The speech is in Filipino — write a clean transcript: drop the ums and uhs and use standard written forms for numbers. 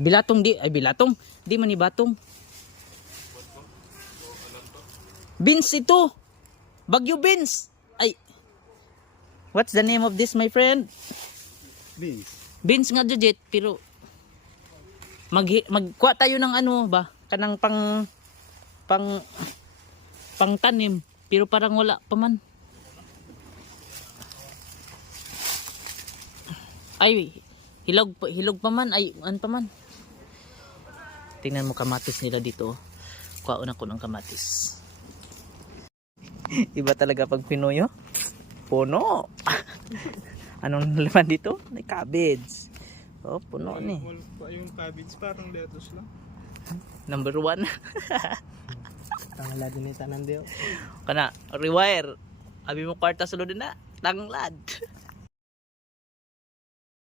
Bilatong di, ay bilatong. Di man ni batong. Beans ito. Bagyo beans. Ay. What's the name of this, my friend? Beans. Beans nga Jet, pero magkuha tayo ng ano ba? Kanang pang tanim, pero parang wala pa man. Ay, hilog pa man, ay an pa man. Tingnan mo kamatis nila dito. Kuhaon ako ng kamatis. Iba talaga pag Pinoy, oh. Puno. Anong laman dito? May cabbage. Oh, puno ni. Yung cabbage parang lettuce lang. Number 1. Tanglad ni tanan dio. Kana, rewire. Abi mo kwarta sulod na. Tanglad.